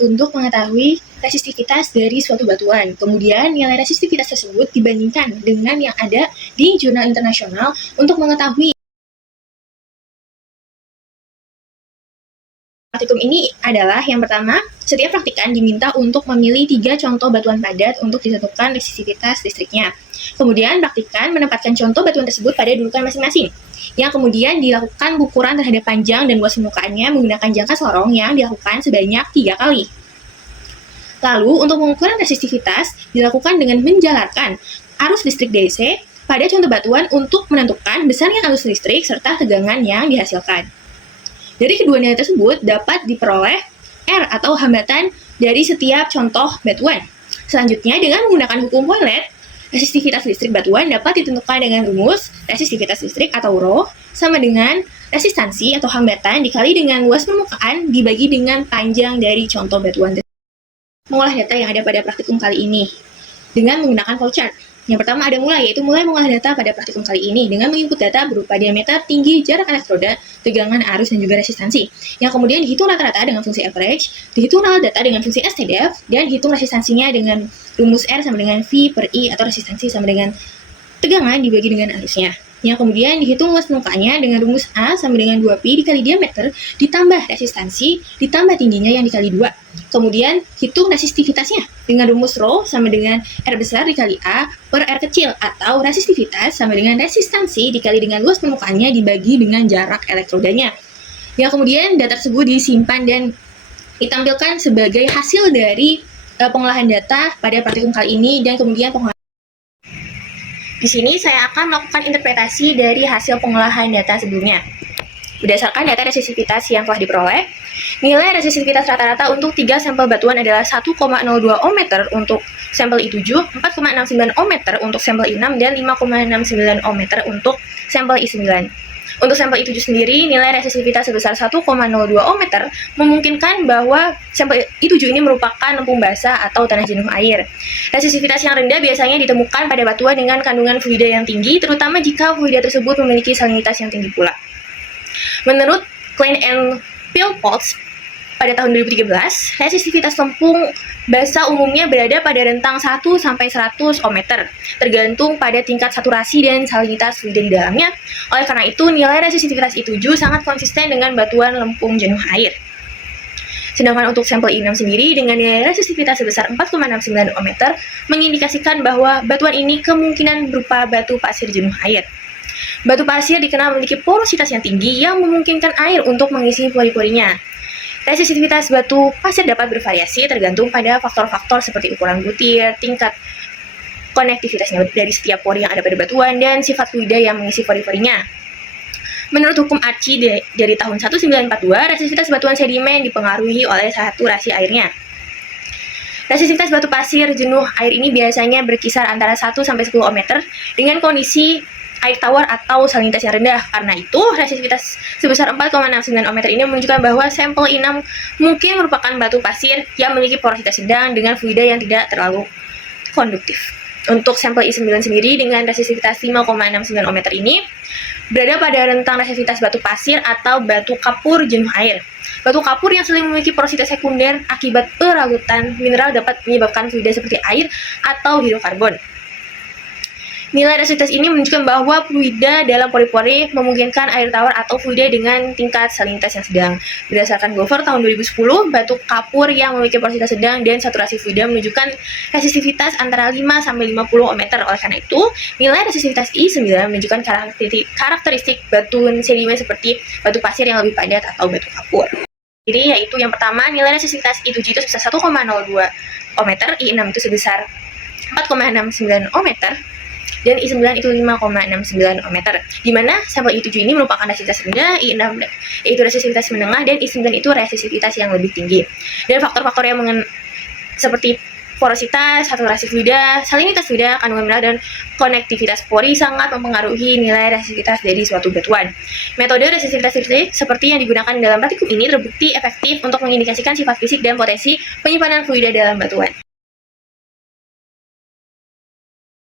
untuk mengetahui resistivitas dari suatu batuan. Kemudian nilai resistivitas tersebut dibandingkan dengan yang ada di jurnal internasional untuk mengetahui. Praktikum ini adalah yang pertama, setiap praktikan diminta untuk memilih 3 contoh batuan padat untuk ditentukan resistivitas listriknya. Kemudian praktikan menempatkan contoh batuan tersebut pada dudukan masing-masing, yang kemudian dilakukan ukuran terhadap panjang dan luas permukaannya menggunakan jangka sorong yang dilakukan sebanyak 3 kali. Lalu, untuk pengukuran resistivitas dilakukan dengan menjalarkan arus listrik DC pada contoh batuan untuk menentukan besarnya arus listrik serta tegangan yang dihasilkan. Dari kedua nilai tersebut dapat diperoleh R atau hambatan dari setiap contoh batuan. Selanjutnya, dengan menggunakan hukum Poinlet, resistivitas listrik batuan dapat ditentukan dengan rumus resistivitas listrik atau Rho sama dengan resistansi atau hambatan dikali dengan luas permukaan dibagi dengan panjang dari contoh batuan. Mengolah data yang ada pada praktikum kali ini dengan menggunakan flowchart. Yang pertama ada mulai, yaitu mulai mengolah data pada praktikum kali ini dengan menginput data berupa diameter, tinggi, jarak elektroda, tegangan, arus, dan juga resistansi. Yang kemudian dihitung rata-rata dengan fungsi average, dihitung raw data dengan fungsi STDF, dan hitung resistansinya dengan rumus R sama dengan V per I atau resistansi sama dengan tegangan dibagi dengan arusnya. Yang kemudian dihitung luas permukaannya dengan rumus A sama dengan 2Pi dikali diameter ditambah resistansi ditambah tingginya yang dikali 2. Kemudian hitung resistivitasnya dengan rumus Rho sama dengan R besar dikali A per R kecil atau resistivitas sama dengan resistansi dikali dengan luas permukaannya dibagi dengan jarak elektrodanya. Yang kemudian data tersebut disimpan dan ditampilkan sebagai hasil dari pengolahan data pada praktikum kali ini dan kemudian pengolahan. Di sini saya akan melakukan interpretasi dari hasil pengolahan data sebelumnya. Berdasarkan data resistivitas yang telah diperoleh, nilai resistivitas rata-rata untuk 3 sampel batuan adalah 1,02 ohm untuk sampel I7, 4,69 ohm untuk sampel I6, dan 5,69 ohm untuk sampel I9. Untuk sampel I7 sendiri, nilai resistivitas sebesar 1,02 ohm memungkinkan bahwa sampel I7 ini merupakan lempung basah atau tanah jenuh air. Resistivitas yang rendah biasanya ditemukan pada batuan dengan kandungan fluida yang tinggi, terutama jika fluida tersebut memiliki salinitas yang tinggi pula. Menurut Klein and Philpotts, pada tahun 2013, resistivitas lempung basah umumnya berada pada rentang 1-100 ohm, tergantung pada tingkat saturasi dan salinitas fluida di dalamnya. Oleh karena itu, nilai resistivitas I7 sangat konsisten dengan batuan lempung jenuh air. Sedangkan untuk sampel I6 sendiri dengan nilai resistivitas sebesar 4,69 ohm mengindikasikan bahwa batuan ini kemungkinan berupa batu pasir jenuh air. Batu pasir dikenal memiliki porositas yang tinggi yang memungkinkan air untuk mengisi pori-porinya. Resistivitas batu pasir dapat bervariasi tergantung pada faktor-faktor seperti ukuran butir, tingkat konektivitasnya dari setiap pori yang ada pada batuan, dan sifat fluida yang mengisi pori-porinya. Menurut hukum Archie dari tahun 1942, resistivitas batuan sedimen dipengaruhi oleh saturasi airnya. Resistivitas batu pasir jenuh air ini biasanya berkisar antara 1-10 ohm dengan kondisi air tawar atau salinitas yang rendah. Karena itu, resistivitas sebesar 4,69 ohm ini menunjukkan bahwa sampel I6 mungkin merupakan batu pasir yang memiliki porositas sedang dengan fluida yang tidak terlalu konduktif. Untuk sampel I9 sendiri dengan resistivitas 5,69 ohm ini berada pada rentang resistivitas batu pasir atau batu kapur jenuh air. Batu kapur yang sering memiliki porositas sekunder akibat peralutan mineral dapat menyebabkan fluida seperti air atau hidrokarbon. Nilai resistivitas ini menunjukkan bahwa fluida dalam pori-pori memungkinkan air tawar atau fluida dengan tingkat salinitas yang sedang. Berdasarkan Glover tahun 2010, batu kapur yang memiliki porositas sedang dan saturasi fluida menunjukkan resistivitas antara 5-50 ohm. Oleh karena itu, nilai resistivitas I9 menunjukkan karakteristik batu sedimen seperti batu pasir yang lebih padat atau batu kapur. Jadi yaitu yang pertama, nilai resistivitas I7 itu sebesar 1,02 ohm, I6 itu sebesar 4,69 ohm, dan I9 itu 5,69 ohm, di mana sampel I7 ini merupakan resistivitas rendah, I6 yaitu resistivitas menengah, dan I9 itu resistivitas yang lebih tinggi. Dan faktor-faktor yang seperti porositas, saturasi fluida, salinitas fluida, kandungan mineral, dan konektivitas pori sangat mempengaruhi nilai resistivitas dari suatu batuan. Metode resistivitas listrik seperti yang digunakan dalam praktikum ini terbukti efektif untuk mengindikasikan sifat fisik dan potensi penyimpanan fluida dalam batuan.